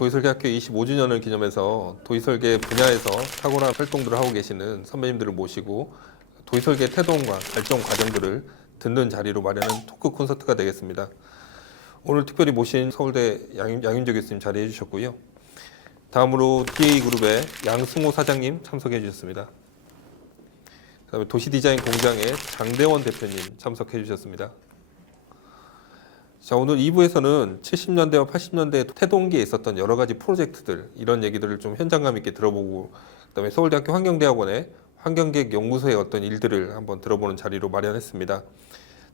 도시설계학교 25주년을 기념해서 도시설계 분야에서 탁월한 활동들을 하고 계시는 선배님들을 모시고 도시설계 태동과 발전 과정들을 듣는 자리로 마련한 토크 콘서트가 되겠습니다. 오늘 특별히 모신 서울대 양윤조 교수님 자리해 주셨고요. 다음으로 DA그룹의 양승호 사장님 참석해 주셨습니다. 그다음에 도시디자인 공장의 장대원 대표님 참석해 주셨습니다. 자, 오늘 2부에서는 70년대와 80년대 태동기에 있었던 여러 가지 프로젝트들, 이런 얘기들을 좀 현장감 있게 들어보고, 그다음에 서울대학교 환경대학원의 환경계획 연구소의 어떤 일들을 한번 들어보는 자리로 마련했습니다.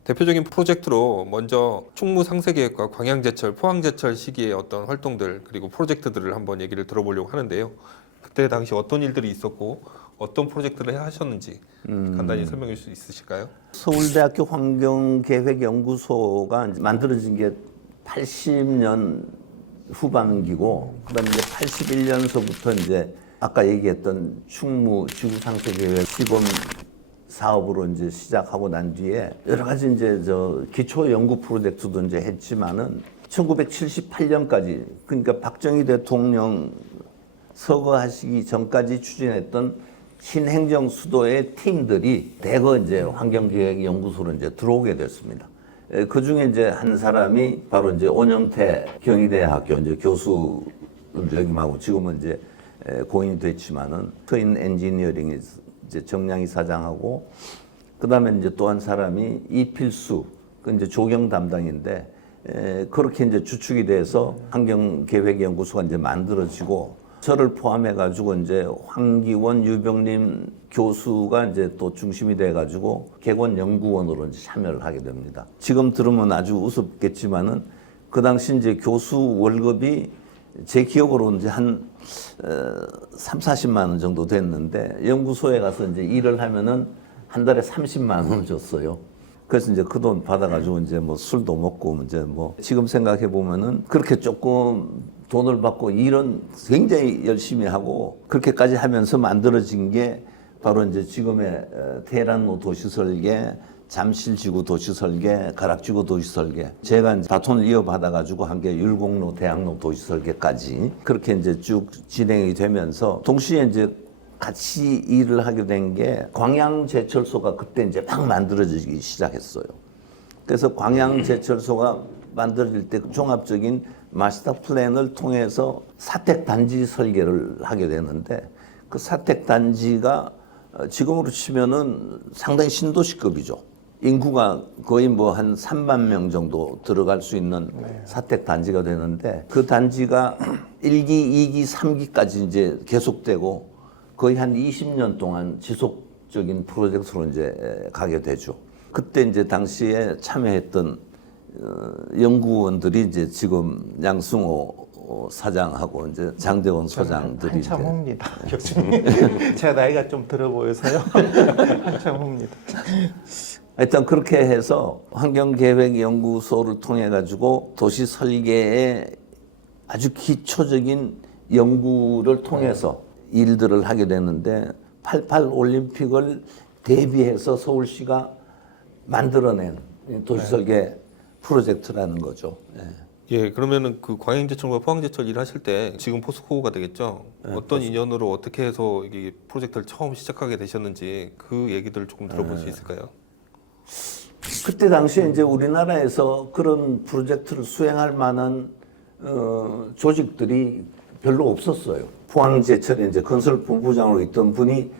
대표적인 프로젝트로 먼저 충무 상세계획과 광양제철, 포항제철 시기의 어떤 활동들, 그리고 프로젝트들을 한번 얘기를 들어보려고 하는데요. 그때 당시 어떤 일들이 있었고 어떤 프로젝트를 하셨는지 간단히 설명해 줄 수 있으실까요? 서울대학교 환경계획연구소가 만들어진 게 80년 후반기고, 그다음에 이제 81년서부터 이제 아까 얘기했던 충무 지구상세계획 시범 사업으로 이제 시작하고 난 뒤에 여러 가지 이제 기초 연구 프로젝트도 이제 했지만은 1978년까지, 그러니까 박정희 대통령 서거하시기 전까지 추진했던 신행정 수도의 팀들이 대거 이제 환경기획연구소로 이제 들어오게 됐습니다. 그 중에 이제 한 사람이 바로 이제 온영태 경희대학교 이제 교수 역임하고, 지금은 이제 고인이 됐지만은 트윈 엔지니어링이 이제 정량희 사장하고, 그 다음에 이제 또 한 사람이 이필수, 그 이제 조경 담당인데, 그렇게 이제 주축이 돼서 환경계획연구소가 이제 만들어지고, 저를 포함해가지고 이제 황기원, 유병림 교수가 이제 또 중심이 돼가지고 객원연구원으로 이제 참여를 하게 됩니다. 지금 들으면 아주 우습겠지만은 그 당시 이제 교수 월급이 제 기억으로 이제 한 3, 40만 원 정도 됐는데, 연구소에 가서 이제 일을 하면은 한 달에 30만 원을 줬어요. 그래서 이제 그 돈 받아가지고 이제 뭐 술도 먹고, 이제 뭐 지금 생각해 보면은 그렇게 조금 돈을 받고 일은 굉장히 열심히 하고 그렇게까지 하면서 만들어진 게 바로 이제 지금의 테헤란로 도시설계, 잠실지구 도시설계, 가락지구 도시설계, 제가 이제 바톤을 이어받아가지고 한 게 율곡로, 대학로 도시설계까지 그렇게 이제 쭉 진행이 되면서, 동시에 이제 같이 일을 하게 된 게 광양제철소가 그때 이제 막 만들어지기 시작했어요. 그래서 광양제철소가 만들어질 때 종합적인 마스터 플랜을 통해서 사택단지 설계를 하게 되는데, 그 사택단지가 지금으로 치면은 상당히 신도시급이죠. 인구가 거의 뭐 한 3만 명 정도 들어갈 수 있는 사택단지가 되는데, 그 단지가 1기, 2기, 3기까지 이제 계속되고 거의 한 20년 동안 지속적인 프로젝트로 이제 가게 되죠. 그때 이제 당시에 참여했던 연구원들이 이제 지금 양승호 사장하고 이제 장대원 소장들이 한참 후입니다, 교수님. 제가 나이가 좀 들어 보여서요. 한참 후입니다. 일단 그렇게 해서 환경계획연구소를 통해 가지고 도시 설계의 아주 기초적인 연구를 통해서 일들을 하게 되는데, 88 올림픽을 대비해서 서울시가 만들어낸 도시설계 프로젝트라는 거죠. 예, 그러면은 그 광양제철과 포항제철 일 하실 때 지금 포스코가 되겠죠? 어떤 인연으로 어떻게 해서 이게 프로젝트를 처음 시작하게 되셨는지 그 얘기들을 조금 들어볼 수 있을까요? 그때 당시에 이제 우리나라에서 그런 프로젝트를 수행할 만한 조직들이 별로 없었어요. 포항제철에 이제 건설본부장으로 있던 분이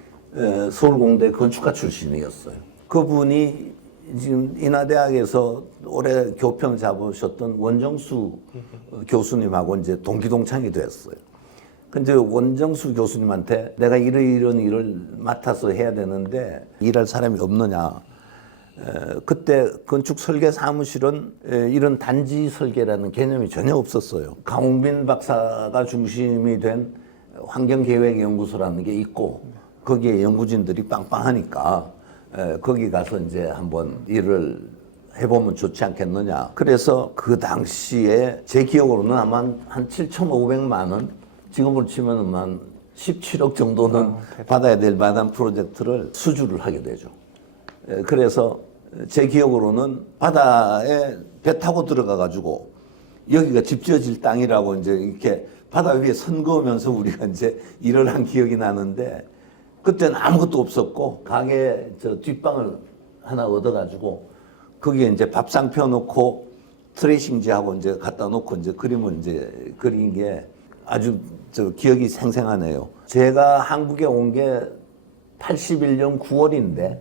서울공대 건축가 출신이었어요. 그분이 지금 인하대학에서 올해 교평 잡으셨던 원정수 교수님하고 이제 동기동창이 됐어요. 근데 원정수 교수님한테 내가 이런 일을 맡아서 해야 되는데 일할 사람이 없느냐. 그때 건축 설계 사무실은 이런 단지 설계라는 개념이 전혀 없었어요. 강홍빈 박사가 중심이 된 환경계획연구소라는 게 있고, 거기에 연구진들이 빵빵하니까 거기 가서 이제 한번 일을 해보면 좋지 않겠느냐. 그래서 그 당시에 제 기억으로는 아마 한 7,500만 원, 지금으로 치면 한 17억 정도는 받아야 될 만한 프로젝트를 수주를 하게 되죠. 그래서 제 기억으로는 바다에 배 타고 들어가 가지고 여기가 집 지어질 땅이라고 이제 이렇게 바다 위에 선 그으면서 우리가 이제 일을 한 기억이 나는데 그때는 아무것도 없었고 가게 저 뒷방을 하나 얻어가지고 거기에 이제 밥상 펴놓고 트레이싱지하고 이제 갖다 놓고 이제 그림을 이제 그린 게 아주 저 기억이 생생하네요. 제가 한국에 온 게 81년 9월인데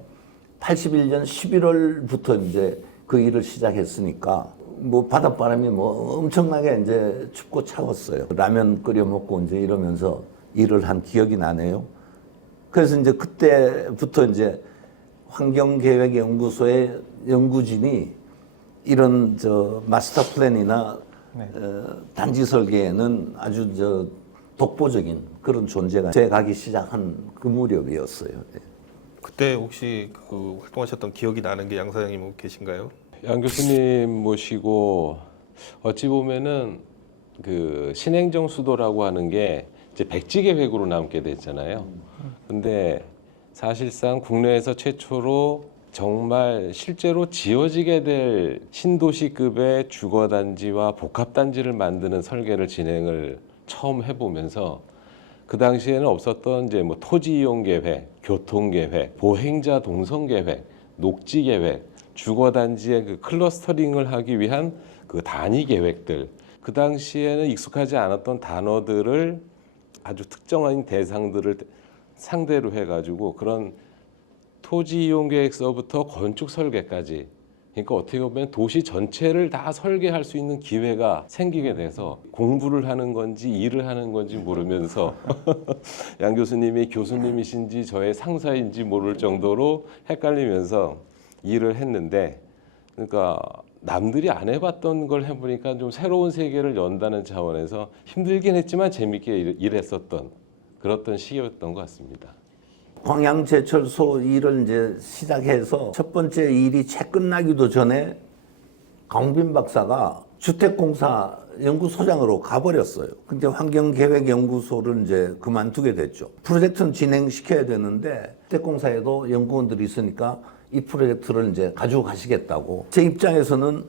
81년 11월부터 이제 그 일을 시작했으니까 뭐 바닷바람이 뭐 엄청나게 이제 춥고 차웠어요. 라면 끓여 먹고 이제 이러면서 일을 한 기억이 나네요. 그래서 이제 그때부터 이제 환경계획연구소의 연구진이 이런 저 마스터 플랜이나 단지 설계에는 아주 저 독보적인 그런 존재가 돼 가기 시작한 그 무렵이었어요. 그때 혹시 그 활동하셨던 기억이 나는 게 양 사장님 계신가요? 양 교수님 모시고 어찌 보면은 그 신행정 수도라고 하는 게 이제 백지 계획으로 남게 됐잖아요. 근데 사실상 국내에서 최초로 정말 실제로 지어지게 될 신도시급의 주거단지와 복합단지를 만드는 설계를 진행을 처음 해보면서 그 당시에는 없었던 이제 뭐 토지 이용 계획, 교통 계획, 보행자 동선 계획, 녹지 계획, 주거단지의 그 클러스터링을 하기 위한 그 단위 계획들, 그 당시에는 익숙하지 않았던 단어들을 아주 특정한 대상들을 상대로 해가지고 그런 토지 이용 계획서부터 건축 설계까지, 그러니까 어떻게 보면 도시 전체를 다 설계할 수 있는 기회가 생기게 돼서 공부를 하는 건지 일을 하는 건지 모르면서 양 교수님이 교수님이신지 저의 상사인지 모를 정도로 헷갈리면서 일을 했는데, 그러니까 남들이 안 해봤던 걸 해보니까 좀 새로운 세계를 연다는 차원에서 힘들긴 했지만 재밌게 일했었던 그랬던 시기였던 것 같습니다. 광양제철소 일을 이제 시작해서 첫 번째 일이 채 끝나기도 전에 강빈 박사가 주택공사 연구소장으로 가버렸어요. 근데 환경계획연구소를 이제 그만두게 됐죠. 프로젝트는 진행시켜야 되는데 주택공사에도 연구원들이 있으니까 이 프로젝트를 이제 가지고 가시겠다고. 제 입장에서는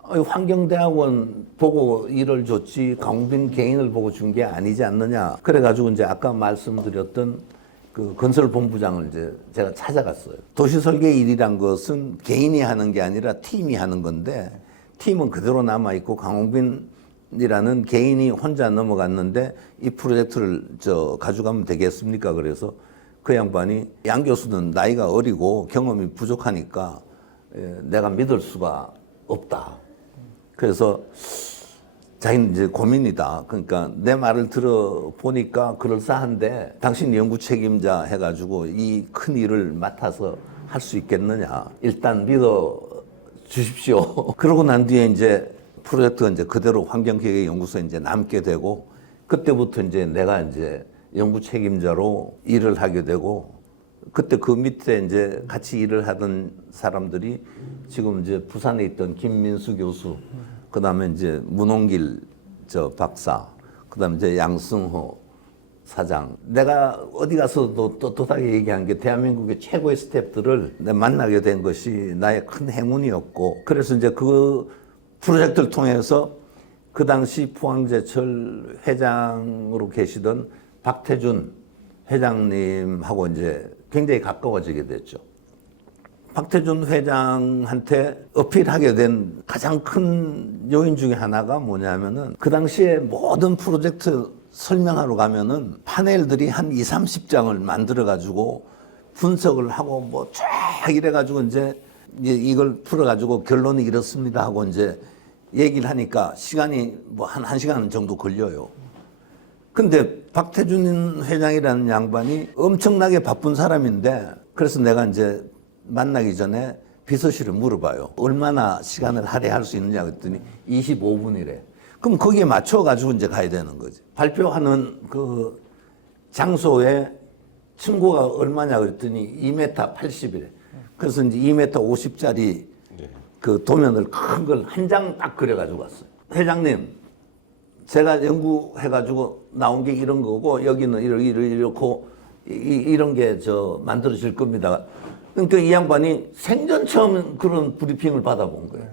환경대학원 보고 일을 줬지 강빈 개인을 보고 준 게 아니지 않느냐. 그래가지고 이제 아까 말씀드렸던 그 건설본부장을 이제 제가 찾아갔어요. 도시설계 일이란 것은 개인이 하는 게 아니라 팀이 하는 건데 팀은 그대로 남아있고 강홍빈이라는 개인이 혼자 넘어갔는데 이 프로젝트를 가져가면 되겠습니까? 그래서 그 양반이 양 교수는 나이가 어리고 경험이 부족하니까 내가 믿을 수가 없다. 그래서 자기는 이제 고민이다. 그러니까 내 말을 들어보니까 그럴싸한데 당신 연구 책임자 해가지고 이 큰 일을 맡아서 할 수 있겠느냐. 일단 믿어 주십시오. 그러고 난 뒤에 이제 프로젝트가 이제 그대로 환경계획연구소에 이제 남게 되고 그때부터 이제 내가 이제 연구 책임자로 일을 하게 되고 그때 그 밑에 이제 같이 일을 하던 사람들이 지금 이제 부산에 있던 김민수 교수, 그 다음에 이제 문홍길 박사, 그 다음에 이제 양승호 사장. 내가 어디 가서도 또다시 얘기한 게 대한민국의 최고의 스태프들을 내가 만나게 된 것이 나의 큰 행운이었고, 그래서 이제 그 프로젝트를 통해서 그 당시 포항제철 회장으로 계시던 박태준 회장님하고 이제 굉장히 가까워지게 됐죠. 박태준 회장한테 어필하게 된 가장 큰 요인 중에 하나가 뭐냐면은 그 당시에 모든 프로젝트 설명하러 가면은 파넬들이 한 20, 30장을 만들어 가지고 분석을 하고 뭐 쫙 이래 가지고 이제 이걸 풀어 가지고 결론이 이렇습니다 하고 이제 얘기를 하니까 시간이 뭐 한 1시간 정도 걸려요. 근데 박태준 회장이라는 양반이 엄청나게 바쁜 사람인데, 그래서 내가 이제 만나기 전에 비서실에 물어봐요. 얼마나 시간을 할애할 수 있느냐 그랬더니 25분이래. 그럼 거기에 맞춰가지고 이제 가야 되는 거지. 발표하는 그 장소에 층고가 얼마냐 그랬더니 2m 80이래. 그래서 이제 2m 50짜리 그 도면을 큰 걸 한 장 딱 그려가지고 왔어요. 회장님, 제가 연구해가지고 나온 게 이런 거고 여기는 이렇고 이런 게 만들어질 겁니다. 그러니까 이 양반이 생전 처음 그런 브리핑을 받아본 거예요.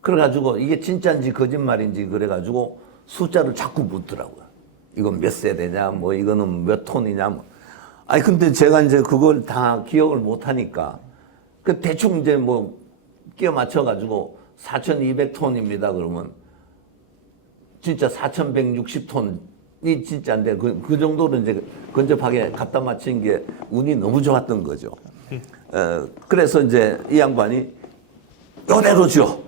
그래가지고 이게 진짜인지 거짓말인지 그래가지고 숫자를 자꾸 묻더라고요. 이건 몇 세대냐, 뭐 이거는 몇 톤이냐, 뭐. 아니 근데 제가 이제 그걸 다 기억을 못 하니까 그 대충 이제 뭐 끼워 맞춰 가지고 4,200톤입니다. 그러면 진짜 4,160톤이 진짜인데 그 정도로 이제 근접하게 갖다 맞힌 게 운이 너무 좋았던 거죠. 그래서 이제 이 양반이 이대로 지어.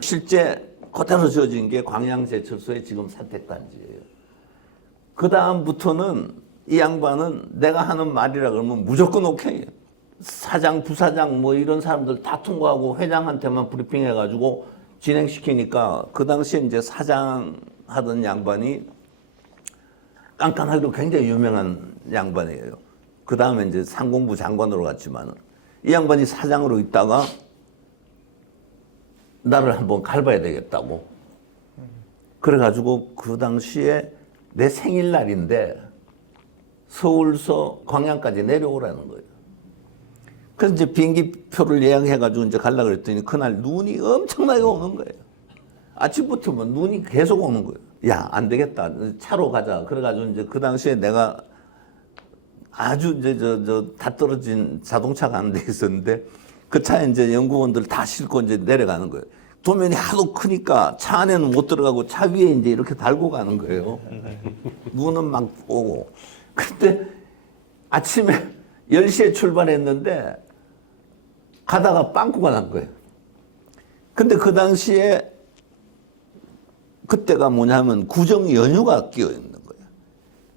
실제 그대로 지어진 게 광양제철소의 지금 사택단지예요. 그 다음부터는 이 양반은 내가 하는 말이라 그러면 무조건 오케이예요. 사장, 부사장 뭐 이런 사람들 다 통과하고 회장한테만 브리핑해가지고 진행시키니까 그 당시에 이제 사장 하던 양반이 깐깐하기로 굉장히 유명한 양반이에요. 그 다음에 이제 상공부 장관으로 갔지만은 이 양반이 사장으로 있다가 나를 한번 갈봐야 되겠다고. 그래가지고 그 당시에 내 생일날인데 서울서 광양까지 내려오라는 거예요. 그래서 이제 비행기표를 예약해가지고 이제 가려고 그랬더니 그날 눈이 엄청나게 오는 거예요. 아침부터 뭐 눈이 계속 오는 거예요. 야, 안 되겠다. 차로 가자. 그래가지고 이제 그 당시에 내가 아주 이제 다 떨어진 자동차가 한 대 있었는데 그 차에 이제 연구원들 다 싣고 이제 내려가는 거예요. 도면이 하도 크니까 차 안에는 못 들어가고 차 위에 이제 이렇게 달고 가는 거예요. 눈은 막 오고. 근데 아침에 10시에 출발했는데 가다가 빵꾸가 난 거예요. 근데 그 당시에 그때가 뭐냐면 구정 연휴가 끼어 있는 거예요.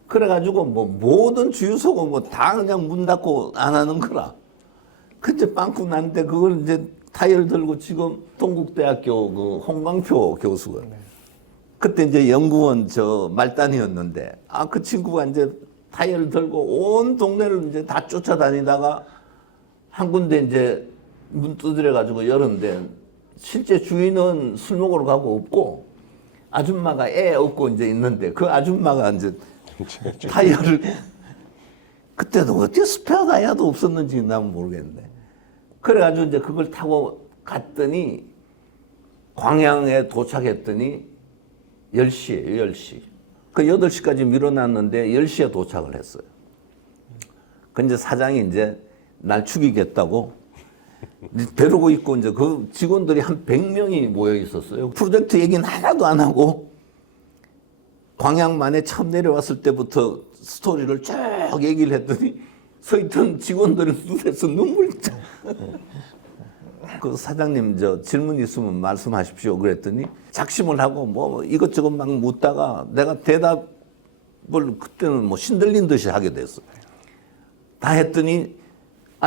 그래가지고 뭐 모든 주유소가 뭐 다 그냥 문 닫고 안 하는 거라. 그때 빵꾸 났는데 그걸 이제 타이어를 들고 지금 동국대학교 그 홍광표 교수가 그때 이제 연구원 저 말단이었는데 그 친구가 이제 타이어를 들고 온 동네를 이제 다 쫓아다니다가 한 군데 이제 문 두드려 가지고 열었는데 실제 주인은 술 먹으러 가고 없고 아줌마가 애 업고 이제 있는데 그 아줌마가 이제 타이어를 그때도 어떻게 스페어 타이어도 없었는지 난 모르겠는데 그래가지고 이제 그걸 타고 갔더니 광양에 도착했더니 10시에요, 10시. 그 8시까지 밀어놨는데 10시에 도착을 했어요. 그 이제 사장이 이제 날 죽이겠다고 벼르고 있고 이제 그 직원들이 한 100명이 모여 있었어요. 프로젝트 얘기는 하나도 안 하고 광양만에 처음 내려왔을 때부터 스토리를 쭉 얘기를 했더니 서 있던 직원들은 눈에서 눈물이 그 사장님 저 질문 있으면 말씀하십시오 그랬더니 작심을 하고 뭐 이것저것 막 묻다가 내가 대답을 그때는 뭐 신들린 듯이 하게 됐어. 다 했더니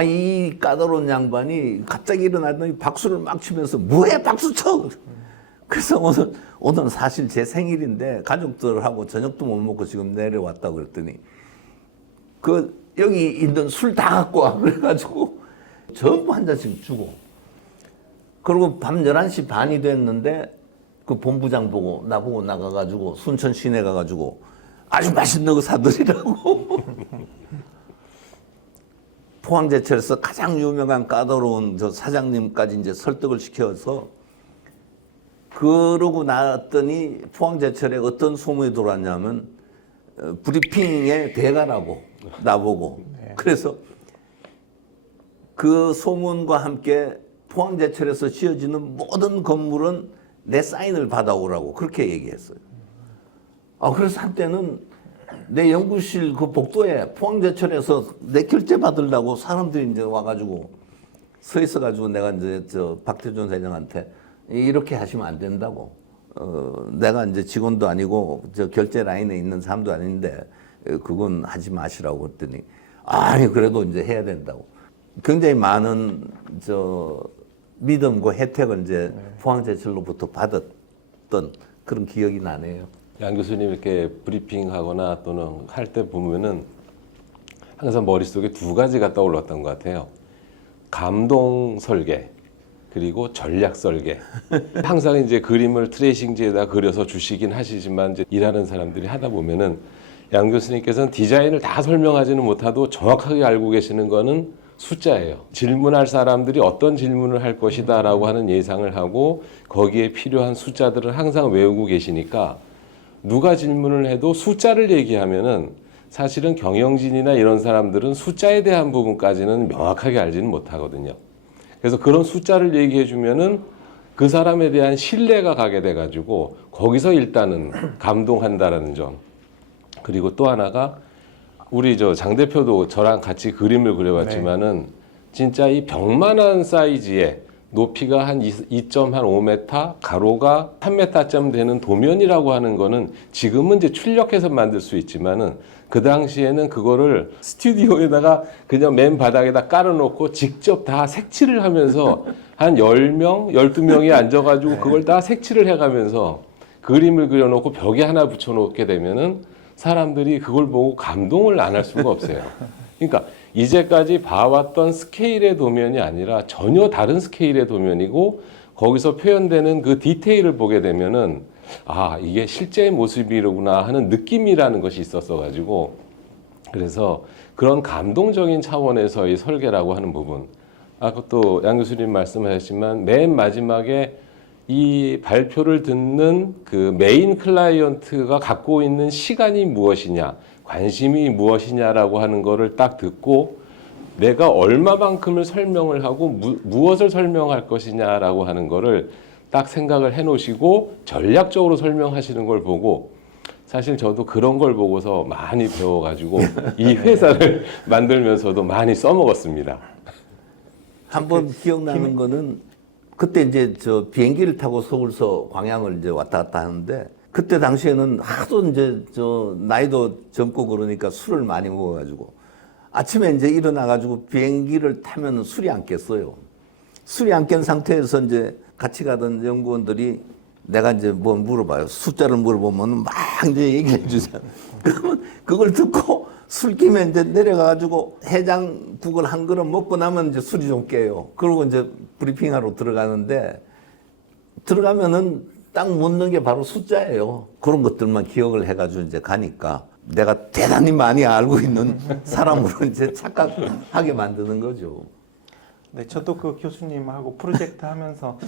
이 까다로운 양반이 갑자기 일어나더니 박수를 막 치면서 뭐해 박수 쳐. 그래서 오늘 사실 제 생일인데 가족들하고 저녁도 못 먹고 지금 내려왔다고 그랬더니 그 여기 있는 술 다 갖고 와 그래가지고 전부 한 잔씩 주고 그리고 밤 11시 반이 됐는데 그 본부장 보고 나보고 나가가지고 순천 시내 가가지고 아주 맛있는 거 사드리라고 포항제철에서 가장 유명한 까다로운 저 사장님까지 이제 설득을 시켜서 그러고 나왔더니 포항제철에 어떤 소문이 돌았냐면 브리핑의 대가라고 나보고 그래서 그 소문과 함께 포항제철에서 지어지는 모든 건물은 내 사인을 받아오라고 그렇게 얘기했어요. 그래서 한때는 내 연구실 그 복도에 포항제철에서 내 결제 받으려고 사람들이 이제 와가지고 서 있어가지고 내가 이제 저 박태준 회장한테 이렇게 하시면 안 된다고. 내가 이제 직원도 아니고 저 결제 라인에 있는 사람도 아닌데 그건 하지 마시라고 했더니 아니 그래도 이제 해야 된다고. 굉장히 많은 저 믿음과 혜택을 이제 포항제철로부터 받았던 그런 기억이 나네요. 양 교수님 이렇게 브리핑하거나 또는 할 때 보면은 항상 머릿속에 두 가지가 떠올랐던 것 같아요. 감동 설계 그리고 전략 설계. 항상 이제 그림을 트레이싱지에다 그려서 주시긴 하시지만 이제 일하는 사람들이 하다 보면은 양 교수님께서는 디자인을 다 설명하지는 못하도 정확하게 알고 계시는 거는 숫자예요. 질문할 사람들이 어떤 질문을 할 것이다라고 하는 예상을 하고 거기에 필요한 숫자들을 항상 외우고 계시니까 누가 질문을 해도 숫자를 얘기하면은 사실은 경영진이나 이런 사람들은 숫자에 대한 부분까지는 명확하게 알지는 못하거든요. 그래서 그런 숫자를 얘기해 주면은 그 사람에 대한 신뢰가 가게 돼가지고 거기서 일단은 감동한다라는 점. 그리고 또 하나가 우리 저 장 대표도 저랑 같이 그림을 그려봤지만은 진짜 이 벽만한 사이즈의 높이가 한 2.5m, 가로가 3m쯤 되는 도면이라고 하는 거는 지금은 이제 출력해서 만들 수 있지만은 그 당시에는 그거를 스튜디오에다가 그냥 맨 바닥에다 깔아놓고 직접 다 색칠을 하면서 한 10명, 12명이 앉아가지고 그걸 다 색칠을 해가면서 그림을 그려놓고 벽에 하나 붙여놓게 되면은 사람들이 그걸 보고 감동을 안 할 수가 없어요. 그러니까 이제까지 봐왔던 스케일의 도면이 아니라 전혀 다른 스케일의 도면이고 거기서 표현되는 그 디테일을 보게 되면은 아, 이게 실제의 모습이로구나 하는 느낌이라는 것이 있었어 가지고 그래서 그런 감동적인 차원에서의 설계라고 하는 부분. 아까 또 양 교수님 말씀하셨지만 맨 마지막에 이 발표를 듣는 그 메인 클라이언트가 갖고 있는 시간이 무엇이냐, 관심이 무엇이냐라고 하는 거를 딱 듣고 내가 얼마만큼을 설명을 하고 무엇을 설명할 것이냐라고 하는 거를 딱 생각을 해 놓으시고 전략적으로 설명하시는 걸 보고 사실 저도 그런 걸 보고서 많이 배워가지고 이 회사를 만들면서도 많이 써먹었습니다. 한번 기억나는 거는 그때 이제 저 비행기를 타고 서울서 광양을 이제 왔다 갔다 하는데 그때 당시에는 하도 이제 저 나이도 젊고 그러니까 술을 많이 먹어가지고 아침에 이제 일어나가지고 비행기를 타면 술이 안 깼어요. 술이 안 깬 상태에서 이제 같이 가던 연구원들이 내가 이제 뭐 물어봐요. 숫자를 물어보면 막 이제 얘기해 주잖아. 그러면 그걸 듣고 술김에 이제 내려가가지고 해장국을 한 그릇 먹고 나면 이제 술이 좀 깨요. 그러고 이제 브리핑하러 들어가는데 들어가면은 딱 묻는 게 바로 숫자예요. 그런 것들만 기억을 해가지고 이제 가니까 내가 대단히 많이 알고 있는 사람으로 이제 착각하게 만드는 거죠. 네, 저도 그 교수님하고 프로젝트 하면서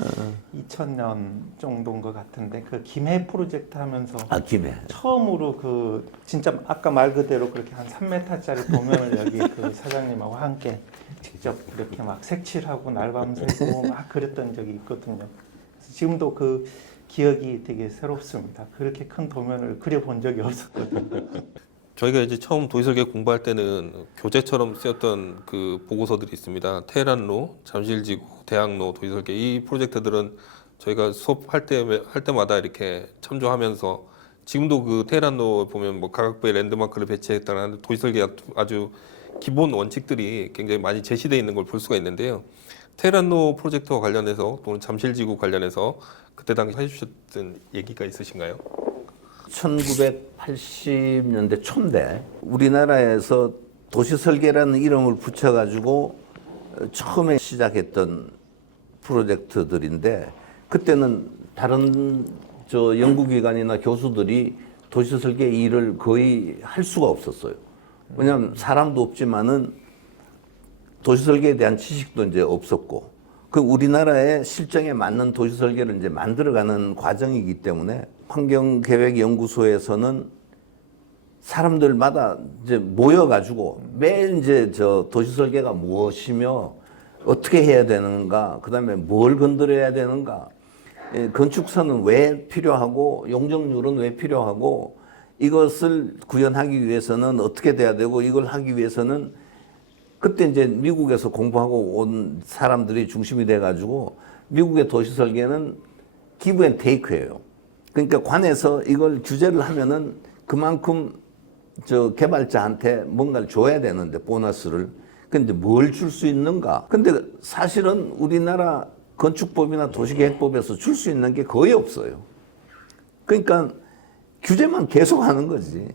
2000년 정도인 것 같은데 그 김해 프로젝트 하면서 김해. 처음으로 그 진짜 아까 말 그대로 그렇게 한 3m짜리 도면을 여기 그 사장님하고 함께 직접 이렇게 막 색칠하고 날밤 새고 막 그랬던 적이 있거든요. 그래서 지금도 그 기억이 되게 새롭습니다. 그렇게 큰 도면을 그려본 적이 없었거든요. 저희가 이제 처음 도시설계 공부할 때는 교재처럼 쓰였던 그 보고서들이 있습니다. 테헤란로, 잠실지구, 대학로, 도시설계 이 프로젝트들은 저희가 수업할 때마다 이렇게 참조하면서 지금도 그 테헤란로 보면 뭐 각각부의 랜드마크를 배치했다는 도시설계 아주 기본 원칙들이 굉장히 많이 제시되어 있는 걸 볼 수가 있는데요. 테헤란로 프로젝트와 관련해서 또는 잠실지구 관련해서 그때 당시 해주셨던 얘기가 있으신가요? 1980년대 초인데 우리나라에서 도시설계라는 이름을 붙여가지고 처음에 시작했던 프로젝트들인데 그때는 다른 저 연구기관이나 교수들이 도시설계 일을 거의 할 수가 없었어요. 왜냐하면 사람도 없지만은 도시설계에 대한 지식도 이제 없었고 그 우리나라의 실정에 맞는 도시설계를 이제 만들어가는 과정이기 때문에 환경계획연구소에서는 사람들마다 이제 모여가지고 매일 이제 저 도시설계가 무엇이며 어떻게 해야 되는가, 그 다음에 뭘 건드려야 되는가, 건축선은 왜 필요하고 용적률은 왜 필요하고 이것을 구현하기 위해서는 어떻게 돼야 되고 이걸 하기 위해서는 그때 이제 미국에서 공부하고 온 사람들이 중심이 돼가지고 미국의 도시설계는 기브 앤 테이크예요. 그러니까 관에서 이걸 규제를 하면은 그만큼 저 개발자한테 뭔가를 줘야 되는데 보너스를. 근데 뭘 줄 수 있는가? 근데 사실은 우리나라 건축법이나 도시계획법에서 줄 수 있는 게 거의 없어요. 그러니까 규제만 계속 하는 거지.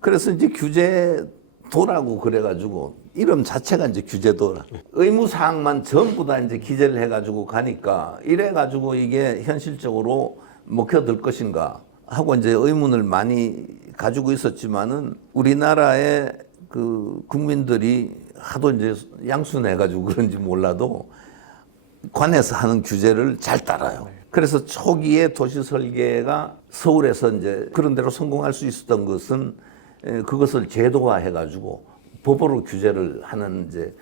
그래서 이제 규제도라고 그래가지고 이름 자체가 이제 규제도라. 의무사항만 전부 다 이제 기재를 해가지고 가니까 이래가지고 이게 현실적으로 먹혀들 것인가 하고 이제 의문을 많이 가지고 있었지만은 우리나라의 그 국민들이 하도 이제 양순해가지고 그런지 몰라도 관에서 하는 규제를 잘 따라요. 그래서 초기에 도시 설계가 서울에서 이제 그런 대로 성공할 수 있었던 것은 그것을 제도화해 가지고 법으로 규제를 하는 이제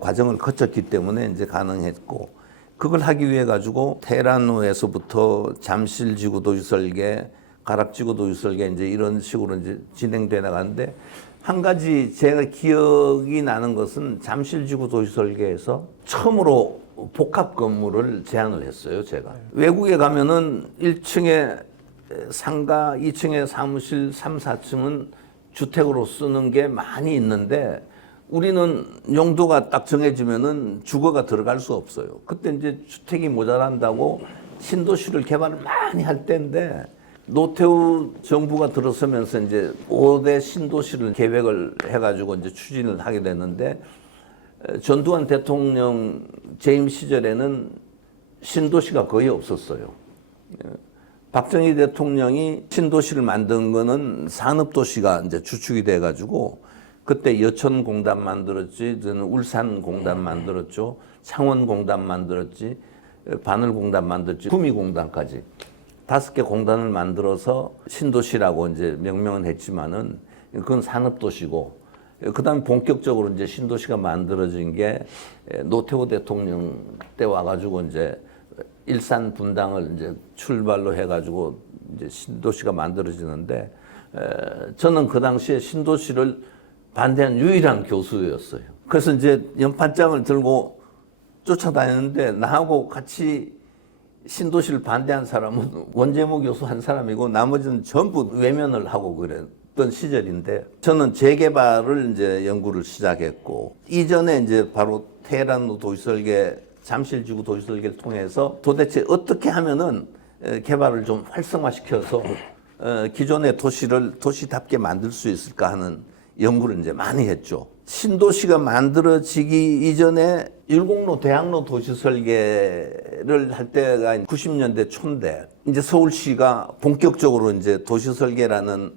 과정을 거쳤기 때문에 이제 가능했고, 그걸 하기 위해 가지고 테헤란로에서부터 잠실지구 도시 설계, 가락지구 도시 설계 이제 이런 식으로 이제 진행돼 나가는데, 한 가지 제가 기억이 나는 것은 잠실지구 도시 설계에서 처음으로 복합 건물을 제안을 했어요, 제가. 외국에 가면은 1층에 상가, 2층에 사무실, 3, 4층은 주택으로 쓰는 게 많이 있는데, 우리는 용도가 딱 정해지면은 주거가 들어갈 수 없어요. 그때 이제 주택이 모자란다고 신도시를 개발을 많이 할 때인데, 노태우 정부가 들어서면서 이제 5대 신도시를 계획을 해가지고 이제 추진을 하게 됐는데, 전두환 대통령 재임 시절에는 신도시가 거의 없었어요. 박정희 대통령이 신도시를 만든 거는 산업도시가 이제 주축이 돼가지고, 그때 여천공단 만들었지, 저는 울산공단 만들었죠, 창원공단 만들었지, 바늘공단 만들었지, 구미공단까지 5개 공단을 만들어서 신도시라고 이제 명명은 했지만은 그건 산업도시고, 그다음에 본격적으로 이제 신도시가 만들어진 게 노태우 대통령 때 와가지고 이제 일산 분당을 이제 출발로 해가지고 이제 신도시가 만들어지는데, 저는 그 당시에 신도시를 반대한 유일한 교수였어요. 그래서 이제 연판장을 들고 쫓아다녔는데, 나하고 같이 신도시를 반대한 사람은 원재무 교수 한 사람이고 나머지는 전부 외면을 하고 그랬던 시절인데, 저는 재개발을 이제 연구를 시작했고, 이전에 이제 바로 테헤란로 도시설계, 잠실지구 도시설계를 통해서 도대체 어떻게 하면은 개발을 좀 활성화시켜서 기존의 도시를 도시답게 만들 수 있을까 하는 연구를 이제 많이 했죠. 신도시가 만들어지기 이전에 율곡로 대학로 도시 설계를 할 때가 90년대 초인데, 이제 서울시가 본격적으로 이제 도시 설계라는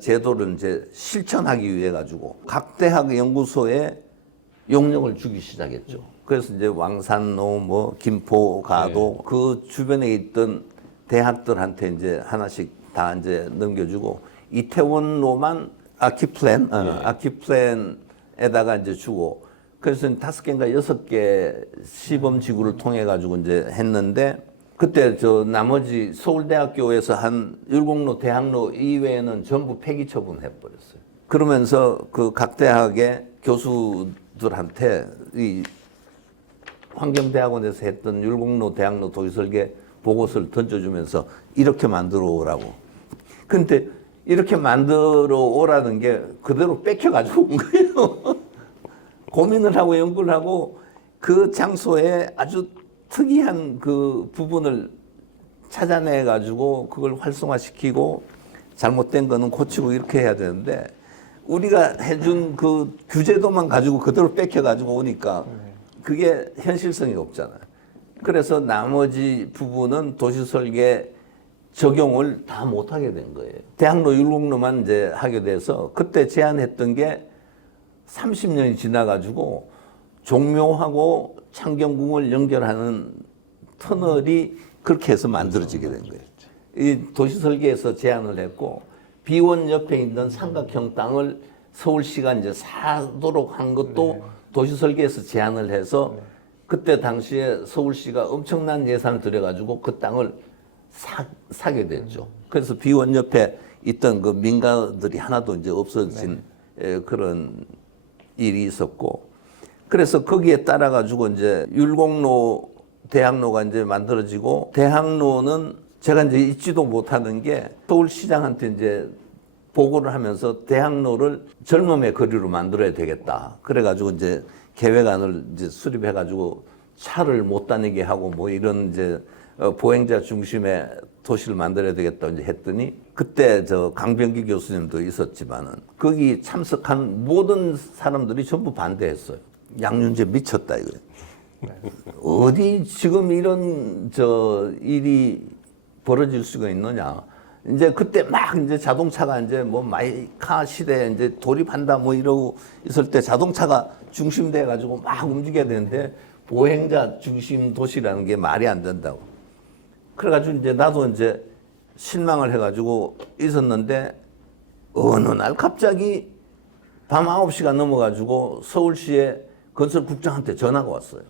제도를 이제 실천하기 위해 가지고 각 대학 연구소에 용역을 주기 시작했죠. 그래서 이제 왕산로, 뭐 김포, 가도 그 주변에 있던 대학들한테 이제 하나씩 다 이제 넘겨주고, 이태원로만 아키플랜, 아키플랜에다가 이제 주고, 그래서 5개인가 6개 시범 지구를 통해 가지고 이제 했는데, 그때 저 나머지 서울대학교에서 한 율곡로 대학로 이외에는 전부 폐기 처분해 버렸어요. 그러면서 그 각 대학의 교수들한테 이 환경대학원에서 했던 율곡로 대학로 도시설계 보고서를 던져주면서 이렇게 만들어 오라고. 근데 이렇게 만들어 오라는 게 그대로 뺏겨가지고 온 거예요. 고민을 하고 연구를 하고 그 장소에 아주 특이한 그 부분을 찾아내가지고 그걸 활성화시키고 잘못된 거는 고치고 이렇게 해야 되는데, 우리가 해준 그 규제도만 가지고 그대로 뺏겨가지고 오니까 그게 현실성이 없잖아요. 그래서 나머지 부분은 도시설계 적용을 다 못하게 된 거예요. 대학로 율곡로만 이제 하게 돼서, 그때 제안했던 게 30년이 지나가지고 종묘하고 창경궁을 연결하는 터널이 그렇게 해서 만들어지게 된 거예요. 이 도시설계에서 제안을 했고, 비원 옆에 있는 삼각형 땅을 서울시가 이제 사도록 한 것도 도시설계에서 제안을 해서, 그때 당시에 서울시가 엄청난 예산을 들여가지고 그 땅을 사게 됐죠. 그래서 비원 옆에 있던 그 민가들이 하나도 이제 없어진 그런 일이 있었고, 그래서 거기에 따라 가지고 이제 율곡로 대학로가 이제 만들어지고, 대학로는 제가 이제 잊지도 못하는 게 서울시장한테 이제 보고를 하면서 대학로를 젊음의 거리로 만들어야 되겠다. 그래가지고 이제 계획안을 이제 수립해가지고 차를 못 다니게 하고 뭐 이런 이제 보행자 중심의 도시를 만들어야 되겠다 이제 했더니, 그때 저 강병기 교수님도 있었지만은 거기 참석한 모든 사람들이 전부 반대했어요. 양윤재 미쳤다 이거. 어디 지금 이런 저 일이 벌어질 수가 있느냐. 이제 그때 막 이제 자동차가 이제 뭐 마이카 시대에 이제 돌입한다 뭐 이러고 있을 때 자동차가 중심돼 가지고 막 움직여야 되는데 보행자 중심 도시라는 게 말이 안 된다고. 그래가지고 이제 나도 이제 실망을 해가지고 있었는데 어느 날 갑자기 밤 9시가 넘어가지고 서울시의 건설국장한테 전화가 왔어요.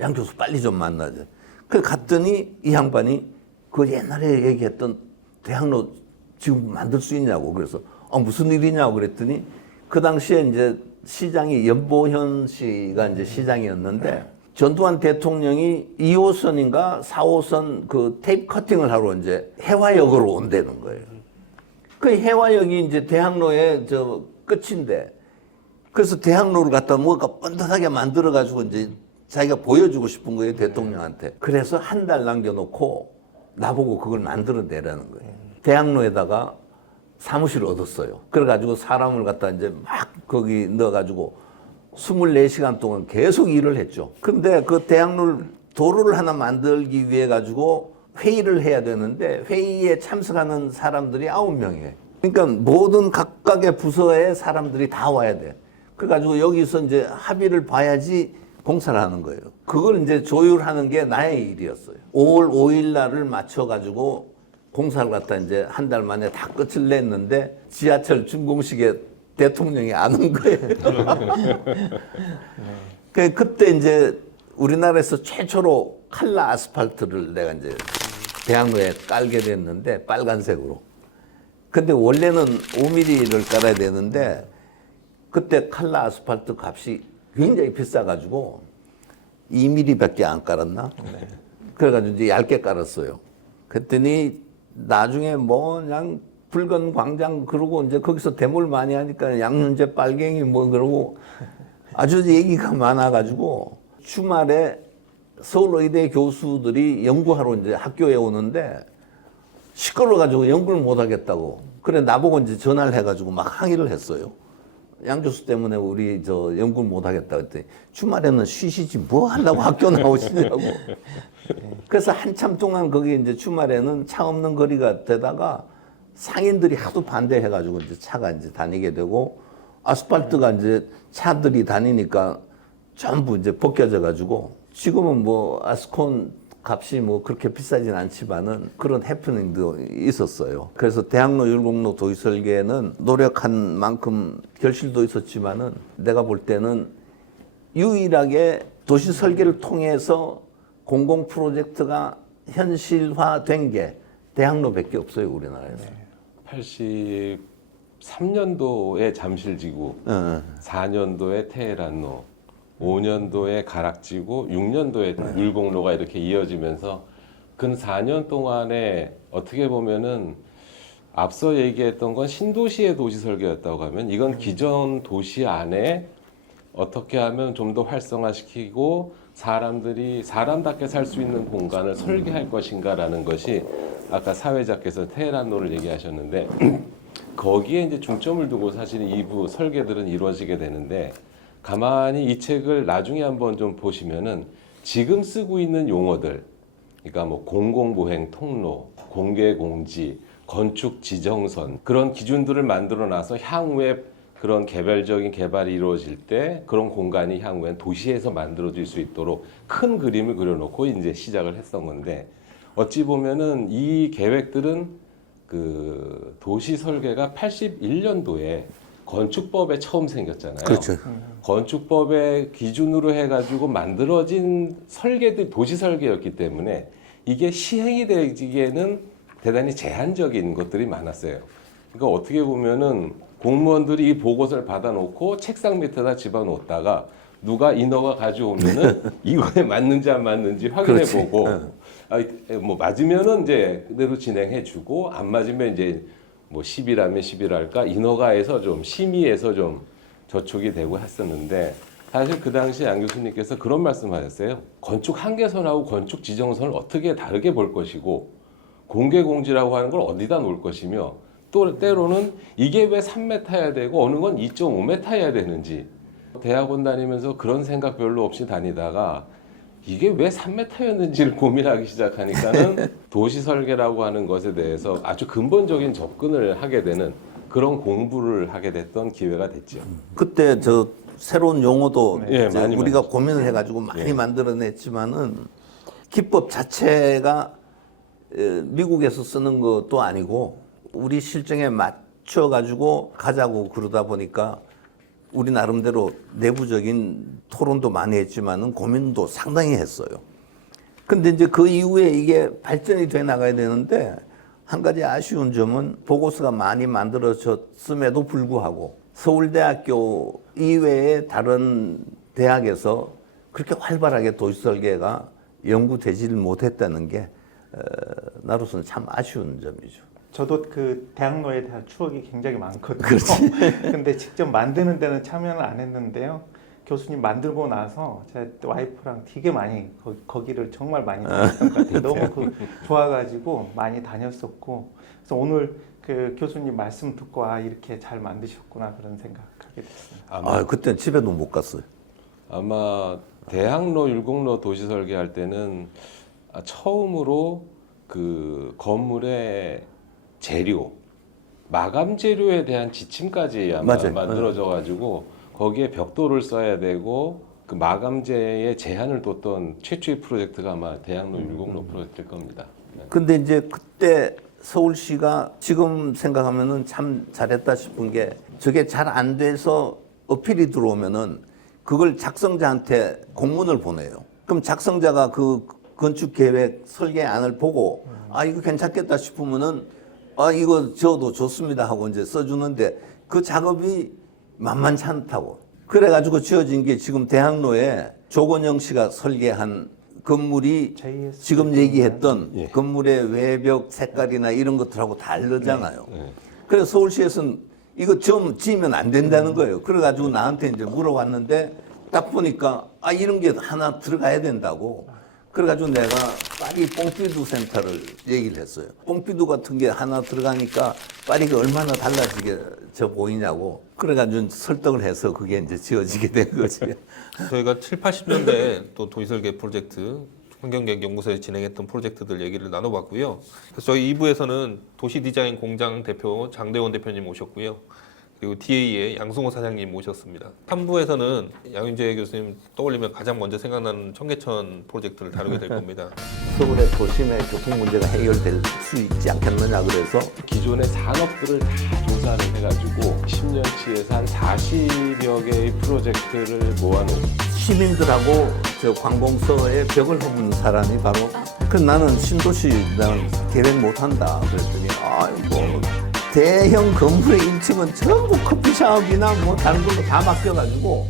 양 교수 빨리 좀 만나자. 그래 갔더니 이 양반이 그 옛날에 얘기했던 대학로 지금 만들 수 있냐고. 그래서 무슨 일이냐고 그랬더니 그 당시에 이제 시장이 연보현 씨가 이제 시장이었는데 전두환 대통령이 2호선인가 4호선 그 테이프 커팅을 하러 이제 해화역으로 온다는 거예요. 그 해화역이 이제 대학로의 저 끝인데 그래서 대학로를 갖다 뭔가 뻔뻔하게 만들어 가지고 이제 자기가 보여주고 싶은 거예요, 대통령한테. 그래서 한 달 남겨놓고 나보고 그걸 만들어내라는 거예요. 대학로에다가 사무실을 얻었어요. 그래가지고 사람을 갖다 이제 막 거기 넣어가지고 24시간 동안 계속 일을 했죠. 근데 그 대학로를 도로를 하나 만들기 위해 가지고 회의를 해야 되는데 회의에 참석하는 사람들이 9명이에요. 그러니까 모든 각각의 부서의 사람들이 다 와야 돼. 그래가지고 여기서 이제 합의를 봐야지 공사를 하는 거예요. 그걸 이제 조율하는 게 나의 일이었어요. 5월 5일 날을 맞춰가지고 공사를 갖다 이제 한 달 만에 다 끝을 냈는데 지하철 준공식에 대통령이 안 온 거예요. 그때 이제 우리나라에서 최초로 칼라 아스팔트를 내가 이제 대학로에 깔게 됐는데 빨간색으로. 근데 원래는 5mm를 깔아야 되는데 그때 칼라 아스팔트 값이 굉장히 비싸가지고 2mm밖에 안 깔았나? 그래가지고 이제 얇게 깔았어요. 그랬더니 나중에 뭐 그냥 붉은 광장 그러고 이제 거기서 데모를 많이 하니까 양윤재 빨갱이 뭐 그러고 아주 얘기가 많아가지고 주말에 서울의대 교수들이 연구하러 이제 학교에 오는데 시끄러워가지고 연구를 못 하겠다고. 그래 나보고 이제 전화를 해가지고 막 항의를 했어요. 양 교수 때문에 우리 저 연구를 못 하겠다 그랬더니 주말에는 쉬시지 뭐 하려고 학교 나오시냐고. 그래서 한참 동안 거기 이제 주말에는 차 없는 거리가 되다가 상인들이 하도 반대해가지고 이제 차가 이제 다니게 되고 아스팔트가 이제 차들이 다니니까 전부 이제 벗겨져가지고 지금은 뭐 아스콘 값이 뭐 그렇게 비싸진 않지만은 그런 해프닝도 있었어요. 그래서 대학로 율곡로 도시설계는 노력한 만큼 결실도 있었지만은 내가 볼 때는 유일하게 도시설계를 통해서 공공 프로젝트가 현실화된 게 대학로밖에 없어요, 우리나라에서. 83년도에 잠실지구, 4년도에 테헤란로, 5년도에 가락지구, 6년도에 율곡로가 이렇게 이어지면서 근 4년 동안에 어떻게 보면은 앞서 얘기했던 건 신도시의 도시 설계였다고 하면 이건 기존 도시 안에 어떻게 하면 좀 더 활성화시키고 사람들이 사람답게 살 수 있는 공간을 설계할 것인가라는 것이 아까 사회자께서 테헤란로를 얘기하셨는데 거기에 이제 중점을 두고 사실 이부 설계들은 이루어지게 되는데 가만히 이 책을 나중에 한번 좀 보시면은 지금 쓰고 있는 용어들, 그러니까 뭐 공공보행 통로, 공개공지, 건축 지정선 그런 기준들을 만들어 놔서 향후에 그런 개별적인 개발이 이루어질 때 그런 공간이 향후엔 도시에서 만들어질 수 있도록 큰 그림을 그려놓고 이제 시작을 했던 건데 어찌 보면은 이 계획들은 그 도시 설계가 81년도에 건축법에 처음 생겼잖아요. 그렇죠. 건축법의 기준으로 해가지고 만들어진 설계들 도시 설계였기 때문에 이게 시행이 되기에는 대단히 제한적인 것들이 많았어요. 그러니까 어떻게 보면은 공무원들이 이 보고서를 받아놓고 책상 밑에다 집어놓다가 누가 인허가 가져오면은 이거에 맞는지 안 맞는지 확인해보고 뭐 맞으면은 이제 그대로 진행해주고 안 맞으면 이제 뭐 10이라면 10이랄까 인허가에서 좀 심의에서 좀 저촉이 되고 했었는데 사실 그 당시 양 교수님께서 그런 말씀하셨어요. 건축 한계선하고 건축 지정선을 어떻게 다르게 볼 것이고 공개공지라고 하는 걸 어디다 놓을 것이며 또 때로는 이게 왜 3m여야 되고 어느 건 2.5m여야 되는지 대학원 다니면서 그런 생각 별로 없이 다니다가 이게 왜 3m였는지를 고민하기 시작하니까는 도시 설계라고 하는 것에 대해서 아주 근본적인 접근을 하게 되는 그런 공부를 하게 됐던 기회가 됐죠. 그때 저 새로운 용어도 네, 이제 많이 우리가 고민을 해가지고 많이 만들어냈지만은 기법 자체가 미국에서 쓰는 것도 아니고 우리 실정에 맞춰 가지고 가자고 그러다 보니까 우리 나름대로 내부적인 토론도 많이 했지만은 고민도 상당히 했어요. 근데 이제 그 이후에 이게 발전이 돼 나가야 되는데 한 가지 아쉬운 점은 보고서가 많이 만들어졌음에도 불구하고 서울대학교 이외의 다른 대학에서 그렇게 활발하게 도시설계가 연구되지를 못했다는 게 나로서는 참 아쉬운 점이죠. 저도 그 대학로에 대한 추억이 굉장히 많거든요. 근데 직접 만드는 데는 참여는 안 했는데요. 교수님 만들고 나서 제 와이프랑 되게 많이 거기를 정말 많이 다녔던 것 같아요. 너무 좋아가지고 많이 다녔었고 그래서 오늘 그 교수님 말씀 듣고 아 이렇게 잘 만드셨구나 그런 생각하게 됐습니다. 그때는 집에도 못 갔어요. 아마 대학로 율곡로 도시 설계할 때는 처음으로 그 건물의 재료, 마감 재료에 대한 지침까지 아마 맞아요. 만들어져 가지고 거기에 벽돌을 써야 되고 그 마감재에 제한을 뒀던 최초의 프로젝트가 아마 대학로 율곡로 프로젝트일 겁니다. 네. 근데 이제 그때 서울시가 지금 생각하면은 참 잘했다 싶은 게 저게 잘 안 돼서 어필이 들어오면은 그걸 작성자한테 공문을 보내요. 그럼 작성자가 그 건축 계획 설계안을 보고 아 이거 괜찮겠다 싶으면은 아 이거 저도 좋습니다 하고 이제 써주는데 그 작업이 만만치 않다고. 그래가지고 지어진 게 지금 대학로에 조건영 씨가 설계한 건물이 JS 지금 얘기했던 건물의 외벽 색깔이나 이런 것들하고 다르잖아요. 그래서 서울시에서는 이거 좀 지으면 안 된다는 거예요. 그래가지고 나한테 이제 물어봤는데 딱 보니까 아 이런 게 하나 들어가야 된다고. 그래가지고 내가 파리 뽕피두 센터를 얘기를 했어요. 뽕피두 같은 게 하나 들어가니까 파리가 얼마나 달라지게 저 보이냐고. 그래가지고 설득을 해서 그게 이제 지어지게 된 거지. 저희가 7, 80년대 또 도시설계 프로젝트 환경계획 연구소에서 진행했던 프로젝트들 얘기를 나눠봤고요. 그래서 저희 2부에서는 도시디자인 공장 대표 장대원 대표님 모셨고요. 그리고 DA의 양승호 사장님 모셨습니다. 3부에서는 양윤재 교수님 떠올리면 가장 먼저 생각나는 청계천 프로젝트를 다루게 될 겁니다. 서울의 도심의 교통 문제가 해결될 수 있지 않겠느냐 그래서 기존의 산업들을 다 조사를 해가지고 10년치에서 한 40여 개의 프로젝트를 모아놓은 시민들하고 저 관공서에 벽을 허문 사람이 바로 그 나는 신도시 난 계획 못한다 그랬더니 뭐 대형 건물의 1층은 전부 커피숍이나 뭐 다른 걸로 다 맡겨가지고